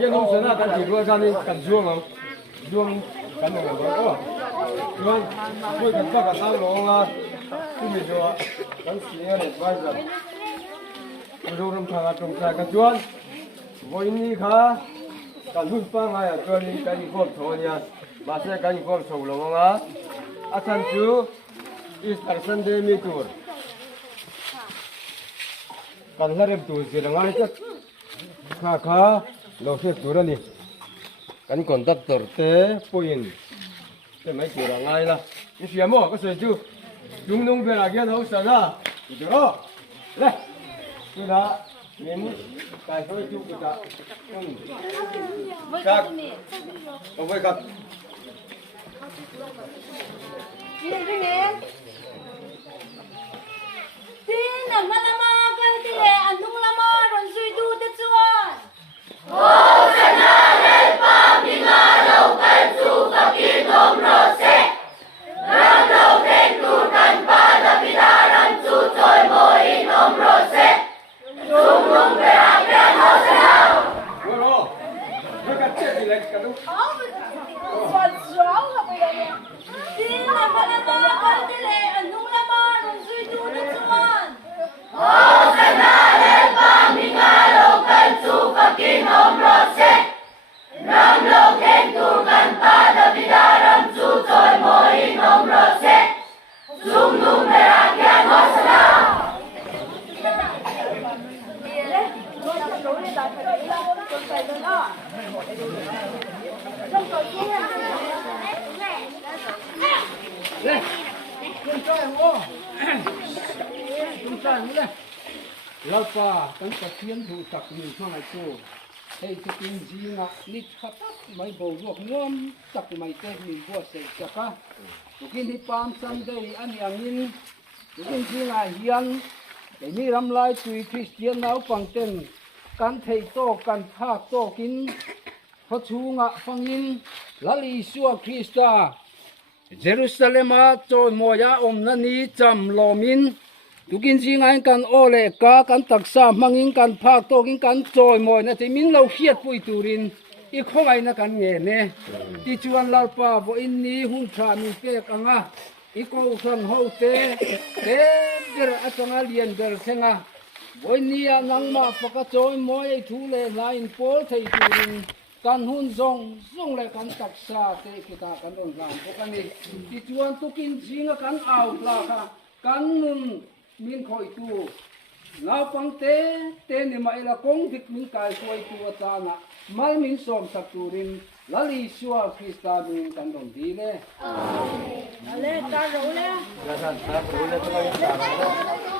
Cái nông dân ta chỉ đưa ra đi cần vuông không? Vuông cần được rồi đó. Vuông, vuông cần cho cả tao luôn là cái gì đó, cần xí này bây giờ. Rồi làm thằng trồng trái cần vuông, voi ní khá, cần hút phăng hay là cho đi cái gì cũng thôi nha, mà sẽ cái gì cũng thôi luôn á. Asan chú, is Sunday me tour. Cần là đem tour gì là ngay chắc, khá. Lo se tura ni kan conductor te point te mai tura ngai la ni siamo ka se chu dung nung be la gen ho sa na ro le tu la min kai ho chu ka ka ông voi ka tin na malama ka ti le anung lama ron sui du te chuan lão pa kan Pathianni tak ni thang chu hei takin jinga nit khatak mai bo ruak nuam tak mai te ni bo se chaka tukin hi pam Sunday ani angin tukin jinga hian ni Ramlaitui Christian Naupangte kan thei to kan phak to kin phachunga phangin lali suwa Krista Jerusalema choi moya omna ni cham lomin tukin jingai kan ole ka kan taksa mangin kan phak to kin kan choi moi na ti min lo hiat pui turin i khongai na kan nge ne ti chuan lalpa vo in ni hun tha mi pe kanga i ko san ho te der atanga lien der senga voi ni a nang ma paka choi moi thu le lain pol thei turin kan hun zong le kan taksa te kita kan on ram ko kan ni ti chuan tukin jinga kan au la kha kan nun min khoi tu Naupangte te ni mai la kong dik min kai khoi tu atana mal min som sakturin lali suwa Krista min kan dong di le ale ta ro le ta ro le